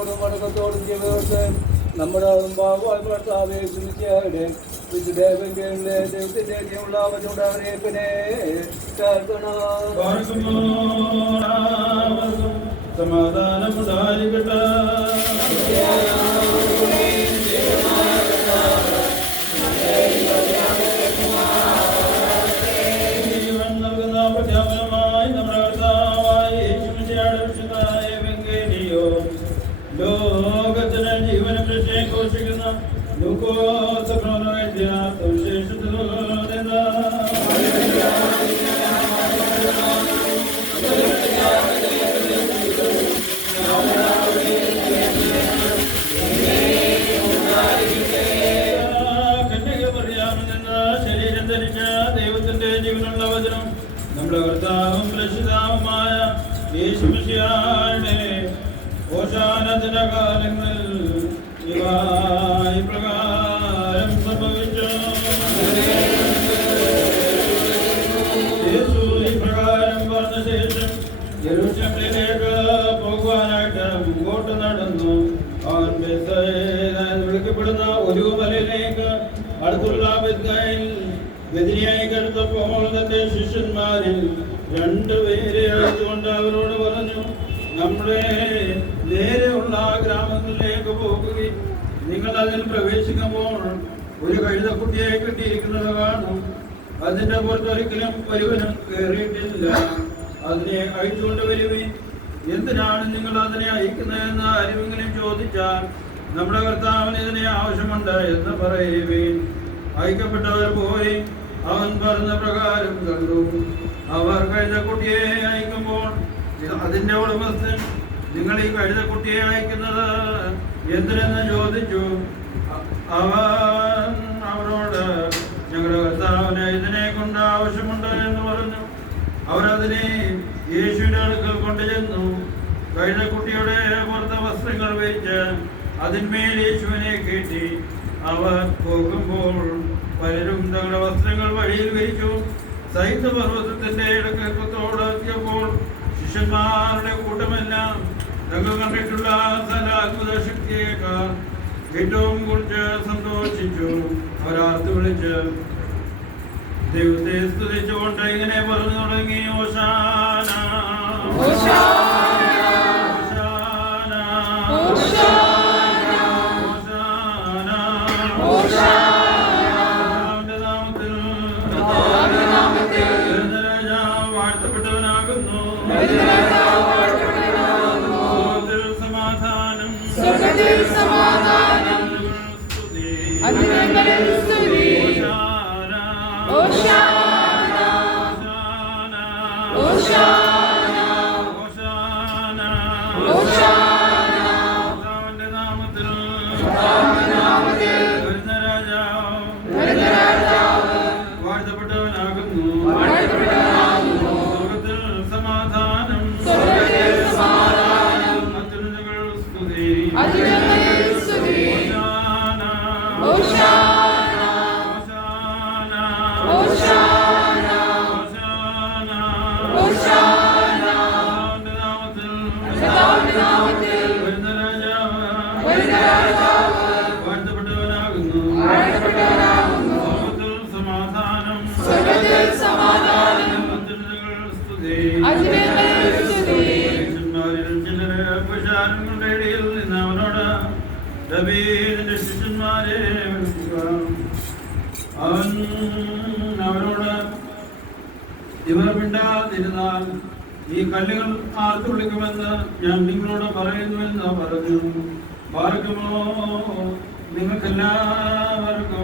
ഭയത്തോടും വടക്കത്തോടും ജീവിതത്തെ നമ്മുടെ ഭാഗമായി ക്ഷണിച്ചയുടെ ദൈവത്തിന്റെ ഉള്ളവരുടെ അറിയിപ്പിനെ കേൾക്കണം. സമാധാനമുണ്ടായിരിക്കട്ടെ. ജീവൻ നൽകുന്ന പ്രഖ്യാപനമായി നമ്മുടെ കർത്താവായ യേശുമിശിഹായുടെ എവങ്കേലിയോൻ ലോകത്തിന് ജീവനും രക്ഷയും ഘോഷിക്കുന്ന ശരീരം ധരിച്ച ദൈവത്തിന്റെ ജീവനുള്ള വചനം നമ്മുടെ കർത്താവും രക്ഷിതാവുമായ യേശുമിശിഹായുടെ ഓശാനത്തിന്റെ കാലങ്ങളിൽ ഇപ്രകാരം സംഭവിച്ചു. യേശു ഇപ്രകാരം പറഞ്ഞ ശേഷം യെരൂശലേമിലേക്ക് പോകുവാനായിട്ട് മുമ്പോട്ട് നടന്നു. അവൻ ബേത്സയിദ എന്ന് വിളിക്കപ്പെടുന്ന ഒരു മലയിലേക്ക് അടുത്തുള്ള ബെത്നിയായിക്ക് അടുത്തപ്പോൾ തന്റെ ശിഷ്യന്മാരിൽ 2 പേരെ അയച്ചുകൊണ്ട് അവരോട് പറഞ്ഞു, നമ്മുടെ നേരെയുള്ള ഗ്രാമങ്ങളിലേക്ക് പോകുകയും നിങ്ങൾ അതിൽ പ്രവേശിക്കുമ്പോൾ ഒരു കഴുതക്കുട്ടിയെ കെട്ടിയിരിക്കുന്നത് കാണും. അതിന്റെ പുറത്തൊരിക്കലും ഒരുവനും കയറിയിട്ടില്ല. അതിനെ അയച്ചുകൊണ്ട് വരുവിൻ. എന്തിനാണ് നിങ്ങൾ അതിനെ അയക്കുന്നതെന്ന് ആരെങ്കിലും ചോദിച്ചാൽ നമ്മുടെ കർത്താവിന് ഇതിനെ ആവശ്യമുണ്ട് എന്ന് പറയുവിൻ. അയക്കപ്പെട്ടവർ പോയി അവൻ പറഞ്ഞ പ്രകാരം കണ്ടു. അവർ കഴുതക്കുട്ടിയെ അയക്കുമ്പോൾ അതിന്റെ ഉടമസ്ഥൻ, നിങ്ങൾ ഈ കഴുതക്കുട്ടിയെ അയക്കുന്നത് എന്തിനെന്ന് ചോദിച്ചു. അവൻ അവരോട്, ഞങ്ങളുടെ കർത്താവിന് ഇതിനെ കൊണ്ട് ആവശ്യമുണ്ട് എന്ന് പറഞ്ഞു. അവരതിനെ യേശുവിന്റെ അടുക്കൽ കൊണ്ടുചെന്നു. കഴുതക്കുട്ടിയുടെ പുറത്തെ വസ്ത്രങ്ങൾ വിരിച്ച് അതിന്മേൽ യേശുവിനെ കയറ്റി. അവർ പോകുമ്പോൾ പലരും തങ്ങളുടെ വസ്ത്രങ്ങൾ വഴിയിൽ വിരിച്ചു. സൈന്യ പർവ്വതത്തിന്റെ ഇടക്കത്തോട് എത്തിയപ്പോൾ ശിഷ്യന്മാരുടെ കൂട്ടമെല്ലാം തങ്ങൾ കണ്ടിട്ടുള്ള സകല അത്ഭുത ശക്തിയേക്കാൾ ഏറ്റവും കുറിച്ച് സന്തോഷിച്ചു. അവരാർത്ത് വിളിച്ച് ദൈവത്തെ സ്തുതിച്ചുകൊണ്ട് ഇങ്ങനെ പറഞ്ഞു തുടങ്ങി, ഹോശാന ഹോശാന ഹോശാന ഹോശാന നാമത്തിൽ രാജാവ് വാഴ്ത്തപ്പെട്ടവനാകുന്നു. സമാധാനം സ്തുതി വാഴ്ത്തപ്പെട്ടവനാകുന്നു. സ്വർഗ്ഗത്തിൽ സമാധാനം, അത്യുന്നതങ്ങൾ സ്തുതി. വാഴ്ത്തപ്പെട്ടവനാകുന്നു. സമാധാനം, അത്യുന്നതങ്ങൾ സ്തുതി. ചിലരെ പുരുഷാരങ്ങളുടെ ഇടയിൽ നിന്ന് അവനോട്, ദാവീദിന്റെ ശിഷ്യന്മാരെ വിളിക്കുക. അവൻ അവരോട്, ഇവർ മിണ്ടാതിരുന്നാൽ ഈ കല്ലുകൾ ആർത്തു വിളിക്കുമെന്ന് ഞാൻ നിങ്ങളോട് പറയുന്നുവെന്ന് പറഞ്ഞു. പാർക്കുമോ നിങ്ങൾക്കെല്ലാവർക്കും